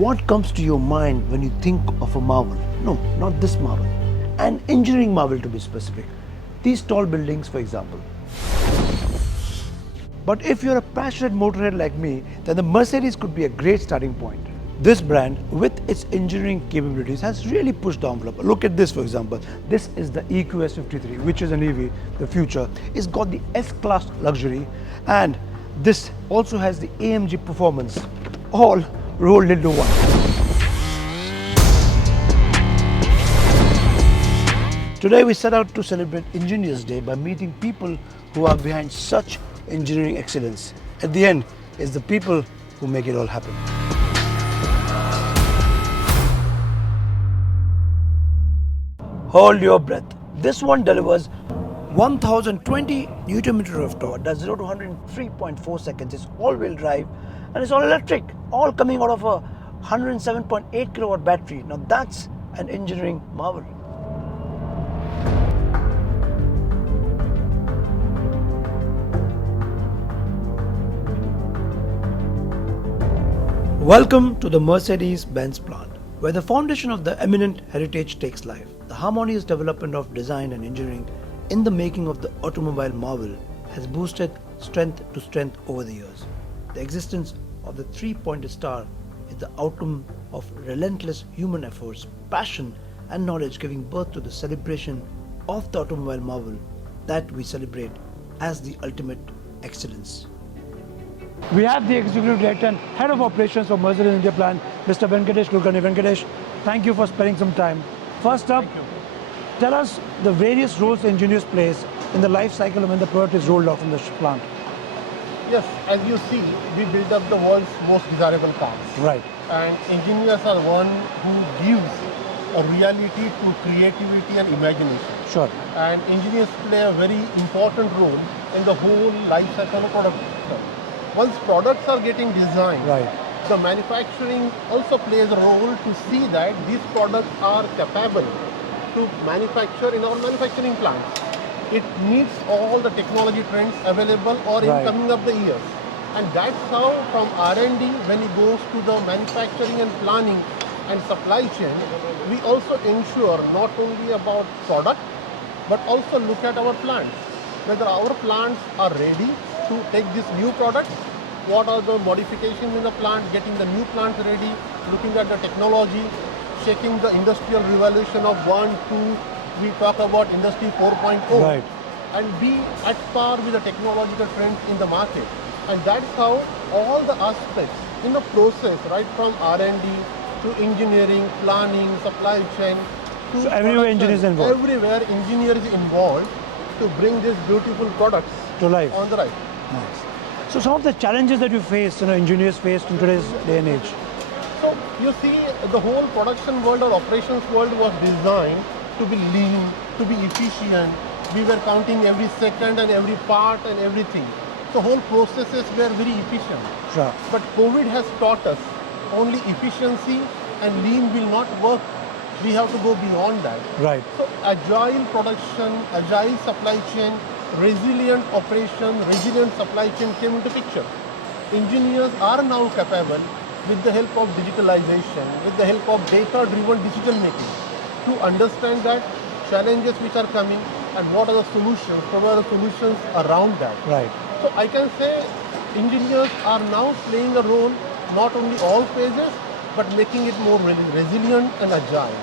What comes to your mind when you think of a marvel? No, not this marvel. An engineering marvel to be specific. These tall buildings, for example. But if you're a passionate motorhead like me, then the Mercedes could be a great starting point. This brand, with its engineering capabilities, has really pushed the envelope. Look at this, for example. This is the EQS 53, which is an EV, the future. It's got the S-Class luxury, and this also has the AMG performance, all rolled into one. Today we set out to celebrate Engineers Day by meeting people who are behind such engineering excellence. At the end, it's the people who make it all happen. Hold your breath. This one delivers 1020 Newton meter of torque, does 0 to 100 in 3.4 seconds. It's all-wheel drive and it's all electric, all coming out of a 107.8 kilowatt battery. Now that's an engineering marvel. Welcome to the Mercedes-Benz plant, where the foundation of the eminent heritage takes life. The harmonious development of design and engineering in the making of the automobile marvel has boosted strength to strength over the years. The existence of the three-pointed star is the outcome of relentless human efforts, passion and knowledge, giving birth to the celebration of the automobile marvel that we celebrate as the ultimate excellence. We have the Executive Director and Head of Operations for Mercedes India plant, Mr. Venkatesh Kulkarni. Venkatesh, thank you for spending some time. First up, tell us the various roles engineers play in the life cycle when the product is rolled out from the plant. Yes, as you see, we build up the world's most desirable cars. Right. And engineers are one who gives a reality to creativity and imagination. Sure. And engineers play a very important role in the whole life cycle of product. Once products are getting designed, Right. the manufacturing also plays a role to see that these products are capable to manufacture in our manufacturing plants. It meets all the technology trends available or in Right. coming up the years. And that's how from R&D, when it goes to the manufacturing and planning and supply chain, we also ensure not only about product, but also look at our plants. Whether our plants are ready to take this new product, what are the modifications in the plant, getting the new plant ready, looking at the technology, checking the industrial revolution of 1, 2, we talk about industry 4.0, Right. and be at par with the technological trends in the market. And that's how all the aspects in the process, right from R&D to engineering, planning, supply chain, to So everywhere engineer is involved. Everywhere engineer is involved to bring these beautiful products To life. on the right. Nice. So some of the challenges that you face, engineers face in today's day and age. So you see, the whole production world or operations world was designed to be lean, to be efficient. We were counting every second and every part and everything. The whole processes were very efficient. Sure. But COVID has taught us only efficiency and lean will not work. We have to go beyond that. Right. So agile production, agile supply chain, resilient operation, resilient supply chain came into picture. Engineers are now capable, with the help of digitalization, with the help of data-driven decision making, to understand that challenges which are coming and what are the solutions, what are the solutions around that. Right. So I can say engineers are now playing a role not only all phases, but making it more resilient and agile.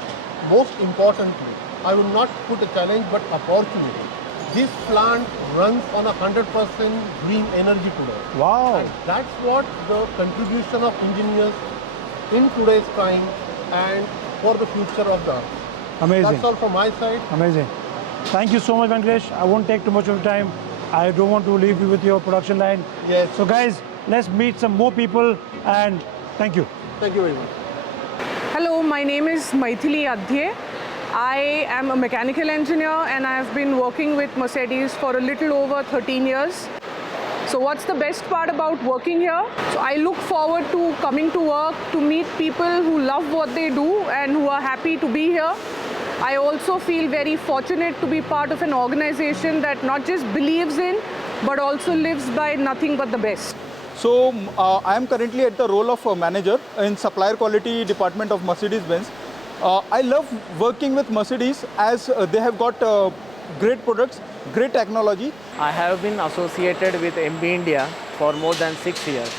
Most importantly, I will not put a challenge but opportunity. This plant runs on 100% green energy today. Wow. And that's what the contribution of engineers in today's time and for the future of the earth. Amazing. That's all from my side. Amazing. Thank you so much, Venkatesh. I won't take too much of your time. I don't want to leave you with your production line. Yes. So guys, let's meet some more people and thank you. Thank you very much. Hello, my name is Maithili Adhye. I am a mechanical engineer and I have been working with Mercedes for a little over 13 years. So what's the best part about working here? So I look forward to coming to work, to meet people who love what they do and who are happy to be here. I also feel very fortunate to be part of an organization that not just believes in, but also lives by nothing but the best. So I am currently at the role of a manager in supplier quality department of Mercedes-Benz. I love working with Mercedes as they have got great products, great technology. I have been associated with MB India for more than 6 years.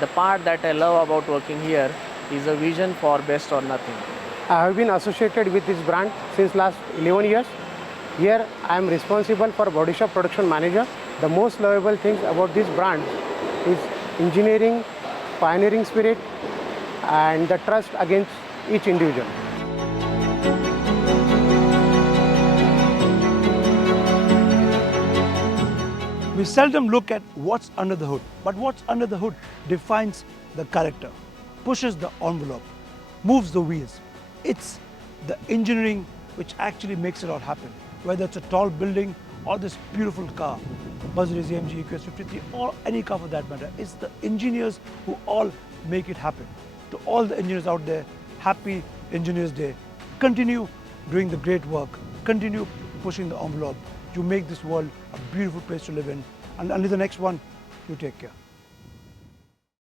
The part that I love about working here is a vision for best or nothing. I have been associated with this brand since last 11 years. Here I am responsible for body shop production manager. The most lovable things about this brand is engineering, pioneering spirit and the trust against each individual. We seldom look at what's under the hood, but what's under the hood defines the character, pushes the envelope, moves the wheels. It's the engineering which actually makes it all happen. Whether it's a tall building or this beautiful car, Mercedes-AMG EQS 53 or any car for that matter, it's the engineers who all make it happen. To all the engineers out there, happy Engineers Day. Continue doing the great work, continue pushing the envelope. You make this world a beautiful place to live in. And until the next one, you take care.